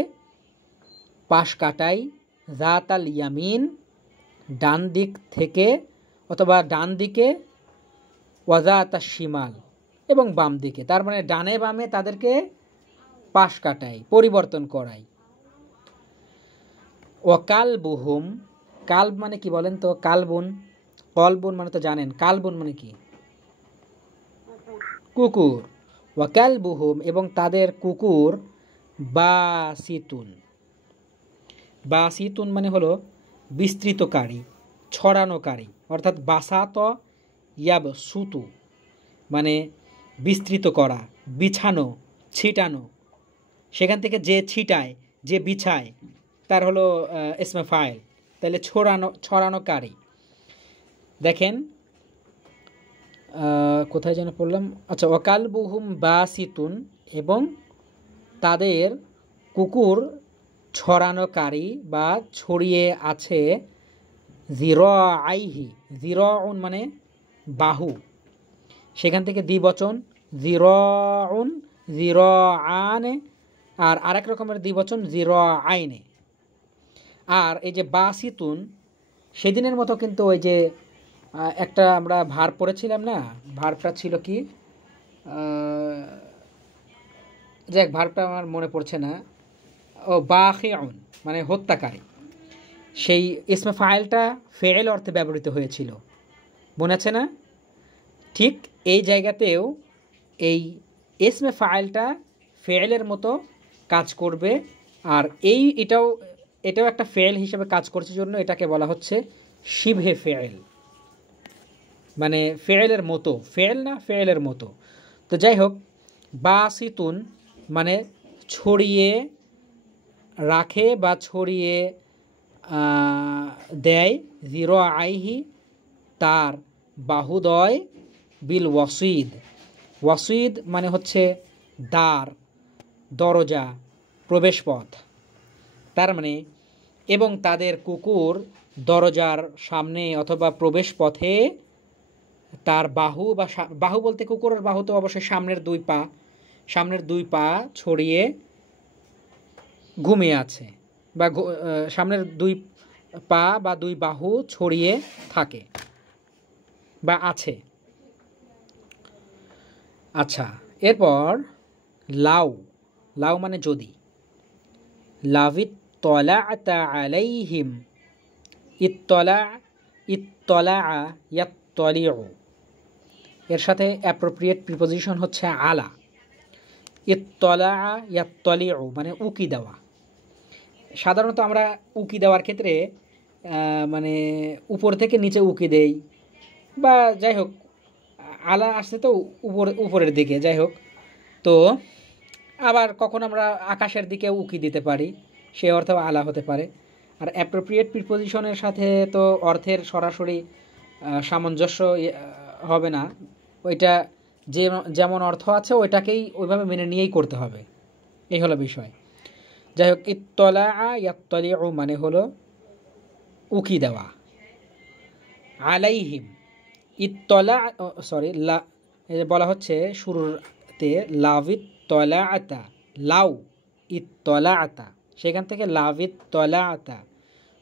পাশ কাটাই, যাতাল ইয়ামিন ডান দিক থেকে অথবা ডান দিকে, ওয়া যাতাশ শিমাল এবং বাম দিকে, তার মানে ডানে বামে তাদেরকে পাশ কাটাই, পরিবর্তন করাই। ওয়াকালবুহুম, কালব মানে কি বলেন তো? কালবুন, কলবুন মানে তো জানেন, কালবুন মানে কি? কুকুর। ওয়াকালবুহুম, এবং তাদের কুকুর, বাসিতুন, বাসিতুন মানে হলো বিস্তৃতকারী, ছড়ানোকারী, অর্থাৎ বাসাত ইয়াবসুতু মানে বিস্তৃত করা, বিছানো, ছিটানো। সেখান থেকে যে ছিটায়, যে বিছায়, তার হলো ইসমে ফাইল, তাহলে ছড়ানোকারী। দেখেন কোথায় যেন পড়লাম, আচ্ছা, ওয়াকালবুহুম বাসিতুন, এবং তাদের কুকুর ছড়ানোকারী বা ছড়িয়ে আছে, জিরাআইহি, জিরাউন মানে বাহু, সেখান থেকে দ্বিবচন জিরাউন, জিরাআনে, আর আরেক রকমের দ্বিবচন জিরাআইনে। আর এই যে বাসিতুন, সেদিনের মতো কিন্তু ওই যে একটা আমরা ভার পড়েছিলাম না, ভারটা ছিল কি, যাক ভারটা আমার মনে পড়ছে না, ও বাখিউন মানে হত্যাকারী, সেই ইসমে ফাইলটা ফেল অর্থে ব্যবহৃত হয়েছিল, মনে আছে না? ঠিক এই জায়গাতেও এই ইসমে ফাইলটা ফেলের মতো কাজ করবে, আর এটাও একটা ফেল হিসেবে কাজ করছে, জন্য এটাকে বলা হচ্ছে শিবহে ফেল, মানে ফেলের মতো, ফেল না, ফেলের মতো। তো যাই হোক, বাসিতুন মানে ছড়িয়ে রাখে বা ছড়িয়ে দেয়, জিরাআইহি তার বাহুদয়, বিল ওয়াসিদ, ওয়াসিদ মানে হচ্ছে দ্বার, দরজা, প্রবেশপথ, তার মানে এবং তাদের কুকুর দরজার সামনে অথবা প্রবেশ পথে তার বাহু বা বাহু বলতে কুকুরের বাহু তো অবশ্যই সামনের দুই পা ছড়িয়ে ঘুমিয়ে আছে বা সামনের দুই পা বা দুই বাহু ছড়িয়ে থাকে বা আছে। আচ্ছা, এরপর লাউ, লাউ মানে যদি। লাভিত তলাআতা আলাইহিম, ইত্তলা ইয়াত্তলিউ, এর সাথে অ্যাপ্রোপ্রিয়েট প্রিপোজিশন হচ্ছে আলা। ইত্তলা ইয়াত্তলিউ মানে উকি দেওয়া। সাধারণত আমরা উকি দেওয়ার ক্ষেত্রে মানে উপর থেকে নিচে উকি দেই, বা যাই হোক আলা আসছে তো উপরের দিকে, যাই হোক। তো আবার কখন আমরা আকাশের দিকে উকি দিতে পারি, সে অর্থেও আলা হতে পারে। আর অ্যাপ্রোপ্রিয়েট প্রিপোজিশনের সাথে তো অর্থের সরাসরি সামঞ্জস্য হবে না, ওইটা যেমন অর্থ আছে ওইটাকেই ওইভাবে মেনে নিয়েই করতে হবে, এই হলো বিষয়। যাই হোক, ইত্তলা ইয়াত্তলিউ মানে হলো উকি দেওয়া। আলাইহিম ইত্তলা, সরি, বলা হচ্ছে শুরুতে লাভিত তলা আতা, লাউ ইত্তলা আতা, সেখান থেকে লাভিত তলা আতা,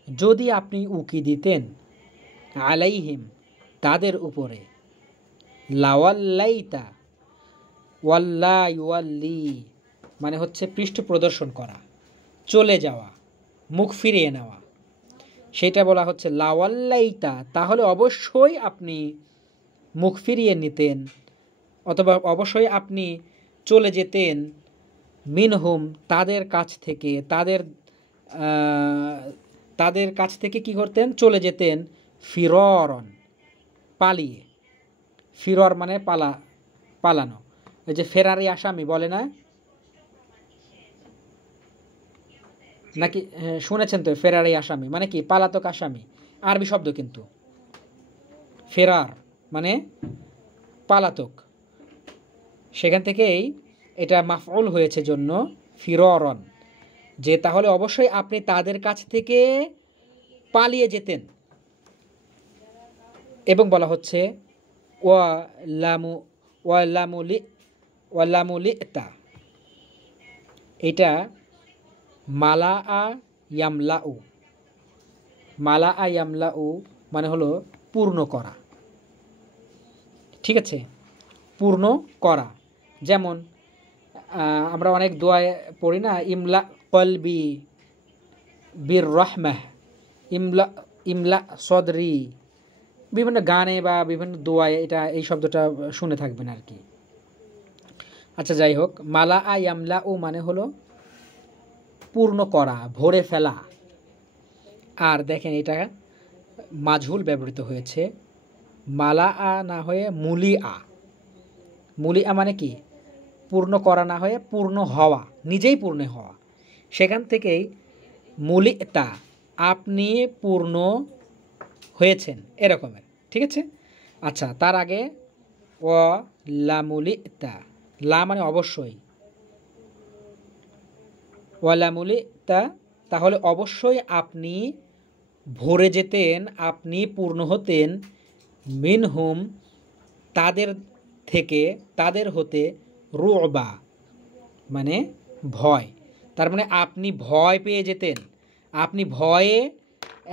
যদি আপনি উকি দিতেন, আলাইহিম তাদের উপরে, লাওয়াল্লাইতা, ওয়াল্লা ইউয়াল্লি মানে হচ্ছে পৃষ্ঠ প্রদর্শন করা, চলে যাওয়া, মুখ ফিরিয়ে নেওয়া, সেটা বলা হচ্ছে লাওয়াল্লাইতা, তাহলে অবশ্যই আপনি মুখ ফিরিয়ে নিতেন অথবা অবশ্যই আপনি চলে যেতেন, মিনহুম তাদের কাছ থেকে, তাদের কাছ থেকে কি করতেন, চলে যেতেন, ফিররন পালিয়ে। ফিরর মানে পালানো। এই যে ফেরারি আসামি বলে না, নাকি শুনেছেন তো? ফেরারি আসামি মানে কি, পালাতক আসামি, আরবি শব্দ কিন্তু। ফেরার মানে পালাতক, সেখান থেকেই এটা মাফউল হয়েছে জন্য ফিররন, যে তাহলে অবশ্যই আপনি তাদের কাছ থেকে পালিয়ে যেতেন। এবং বলা হচ্ছে ওয়ালামুলিতা, এটা মালা আ ইয়ামলাউ, মালা আ ইয়ামলাউ মানে হলো পূর্ণ করা, ঠিক আছে, পূর্ণ করা। যেমন আমরা অনেক দোয়ায় পড়ি না, ইমলা কলবি বীর রহমাহ, ইমলা সদরি, বিভিন্ন গানে বা বিভিন্ন দোয়ায় এটা এই শব্দটা শুনে থাকবেন আর কি। আচ্ছা, যাই হোক, মালা আ ইয়ামলা ও মানে হলো পূর্ণ করা, ভরে ফেলা। আর দেখেন এটা মাজহুল ব্যবহৃত হয়েছে, মালা আ না হয়ে মুলি আ। মুলি আ মানে কি, পূর্ণ করা না হয়ে পূর্ণ হওয়া, নিজেই পূর্ণ হওয়া। সেখান থেকেই মুলিতা, আপনি পূর্ণ হয়েছেন, এরকমের, ঠিক আছে। আচ্ছা, তার আগে ও লামুলিতা, লা মানে অবশ্যই, ওয়ালামুলিতা তাহলে অবশ্যই আপনি ভরে যেতেন, আপনি পূর্ণ হতেন, মিনহুম তাদের থেকে, তাদের হতে, রুবা মানে ভয়, তার মানে আপনি ভয় পেয়ে যেতেন, আপনি ভয়ে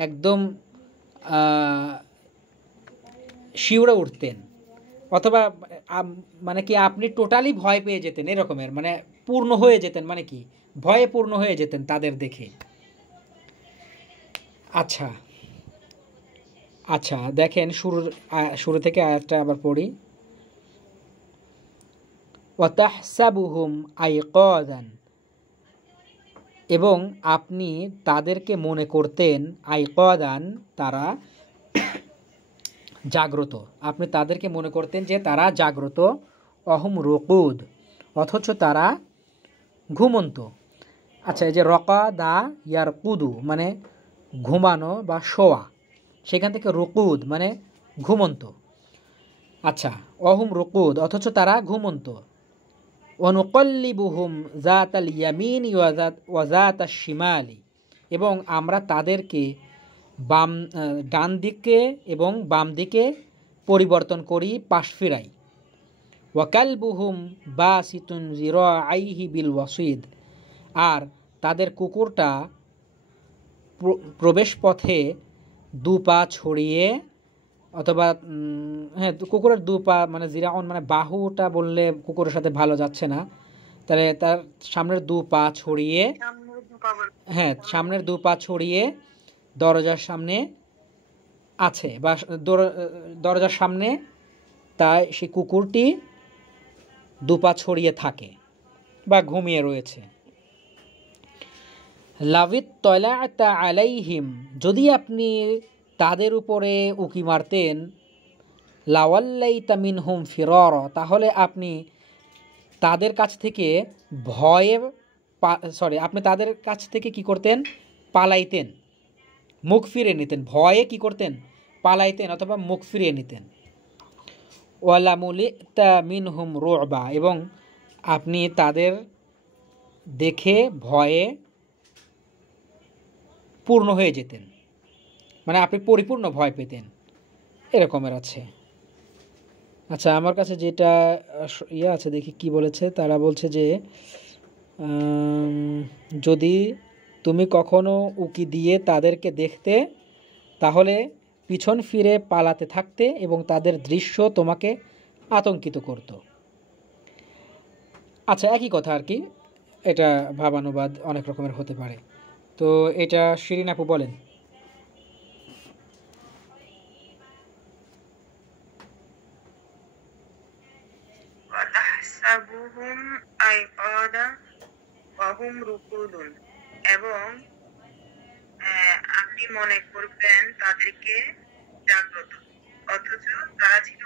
একদম শিউরে উঠতেন, অথবা মানে কি আপনি টোটালি ভয় পেয়ে যেতেন, এরকমের, মানে পূর্ণ হয়ে যেতেন, মানে কি ভয়ে পূর্ণ হয়ে যেতেন তাদের দেখে। আচ্ছা আচ্ছা, দেখেন শুরু থেকে আয়াতটা আবার পড়ি। ওয়াতাহসাবুহুম আইকাযান, এবং আপনি তাদেরকে মনে করতেন, আইকাযান তারা জাগ্রত, আপনি তাদেরকে মনে করতেন যে তারা জাগ্রত, অহুম রুকুদ অথচ তারা ঘুমন্ত। আচ্ছা, এই যে রকাদা ইয়ারকুদু মানে ঘুমানো বা শোয়া, সেখান থেকে রুকুদ মানে ঘুমন্ত। আচ্ছা, অহুম রুকুদ অথচ তারা ঘুমন্ত। ওয়ানুকাল্লিবুহুম যাতাল ইয়ামিন ওয়া যাতাশ শিমালি, এবং আমরা তাদেরকে ডান দিকে এবং বাম দিকে পরিবর্তন করি, পাশ ফিরাই। ওয়াকালবুহুম বাসিতুন যিরাআইহি বিল ওয়াসিদ, আর তাদের কুকুরটা প্রবেশ পথে দু পা ছড়িয়ে, অথবা হ্যাঁ কুকুরের দু পা মানে জিরাউন মানে বাহুটা বললে কুকুরের সাথে ভালো যাচ্ছে না, তাহলে তার সামনের দু পা ছড়িয়ে, হ্যাঁ সামনের দু পা ছড়িয়ে দরজার সামনে আছে, বা দরজার সামনে তাই সেই কুকুরটি দু পা ছড়িয়ে থাকে বা ঘুমিয়ে রয়েছে। লাভিত তলাআতা আলাইহিম, যদি আপনি তাদের উপরে উকি মারতেন, লাওয়াল্লাইতা মিনহুম ফিরারা, তাহলে আপনি তাদের কাছ থেকে আপনি তাদের কাছ থেকে কি করতেন, পালাইতেন, মুখ ফিরিয়ে নিতেন, ভয়ে কি করতেন, পালাইতেন অথবা মুখ ফিরিয়ে নিতেন। ওয়ালামুলিতা মিনহুম রুবা, এবং আপনি তাদের দেখে ভয়ে পূর্ণ হয়ে যেতেন, মানে আপনি পরিপূর্ণ ভয় পেতেন, এরকমের আছে। আচ্ছা, আমার কাছে যেটা আছে দেখি কি বলেছে। তারা বলছে যে যদি তুমি কখনো উকি দিয়ে তাদেরকে দেখতে, তাহলে পিছন ফিরে পালাতে থাকতে এবং তাদের দৃশ্য তোমাকে আতঙ্কিত করত। আচ্ছা, একই কথা আর কি, এটা ভাবানুবাদ অনেক রকমের হতে পারে। তো এটা শিরিন আপু বলেন। ওয়াতাহসাবুহুম আইকাদা ওয়া হুম রুকুদুন, এবং আপনি মনে করবেন তাদেরকে জাগ্রত, অথচ তারা ছিল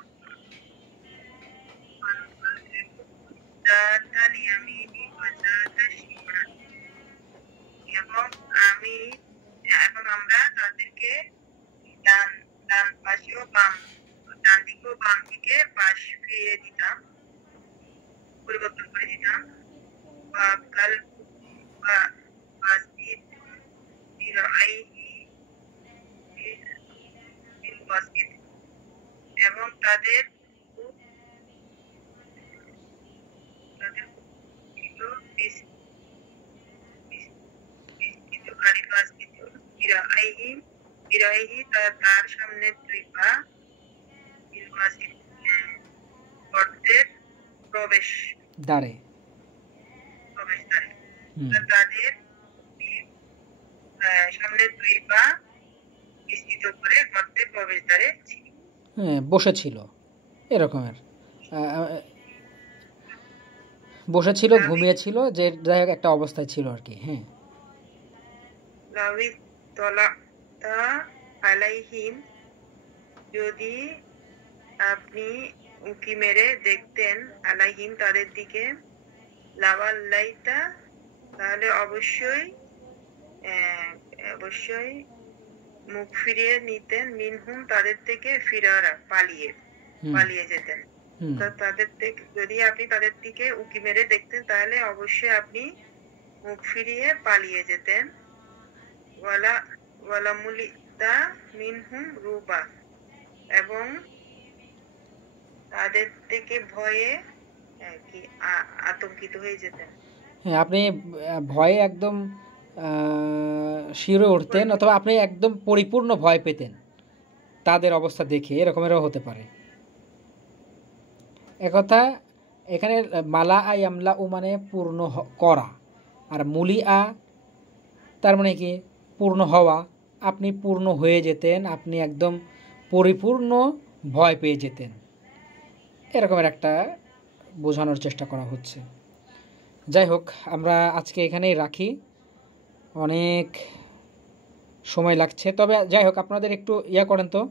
এবং আমরা তাদেরকে ডান ডান পাশে ও ডান দিকে ও বাম দিকে পাশ ফিরিয়ে দিতাম, পরিবর্তন করে দিতাম। এবং তাদের তার সামনে দুই পা গর্তের প্রবেশ দ্বারে, তাদের সামনে দুই পা বিস্তৃত করে গর্তের প্রবেশ দ্বারে বসেছিল, এরকমের বসেছিল, ঘুমিয়েছিল, যে যাই হোক একটা অবস্থায় ছিল আর কি। হ্যাঁ, যদি আপনি উকি মেরে দেখতেন আলাইহিম তাদের দিকে, লাওয়াল্লাইতা, তাহলে অবশ্যই মুখ ফিরিয়ে নিতেন, মিনহুম তাদের থেকে, ফিরারা পালিয়ে যেতেন। তাদের থেকে যদি আপনি তাদের দিকে উকি মেরে দেখতেন, তাহলে অবশ্যই আপনি মুখ ফিরিয়ে পালিয়ে যেতেন। ওয়ালামুলিতা মিনহুম রুবা, এবং তাদের থেকে ভয়ে কি আতঙ্কিত হয়ে যেতেন। হ্যাঁ, আপনি ভয়ে একদম শিউরে উঠতেন, অথবা আপনি একদম পরিপূর্ণ ভয় পেতেন তাদের অবস্থা দেখে, এরকমেরও হতে পারে। একথা এখানে মালা আ ইয়ামলা উ মানে পূর্ণ করা, আর মুলি আ তার মানে কি পূর্ণ হওয়া, আপনি পূর্ণ হয়ে যেতেন, আপনি একদম পরিপূর্ণ ভয় পেয়ে যেতেন, এরকমের একটা বোঝানোর চেষ্টা করা হচ্ছে। যাই হোক, আমরা আজকে এখানেই রাখি, অনেক সময় লাগছে। তবে যাই হোক, আপনাদের একটু করেন তো,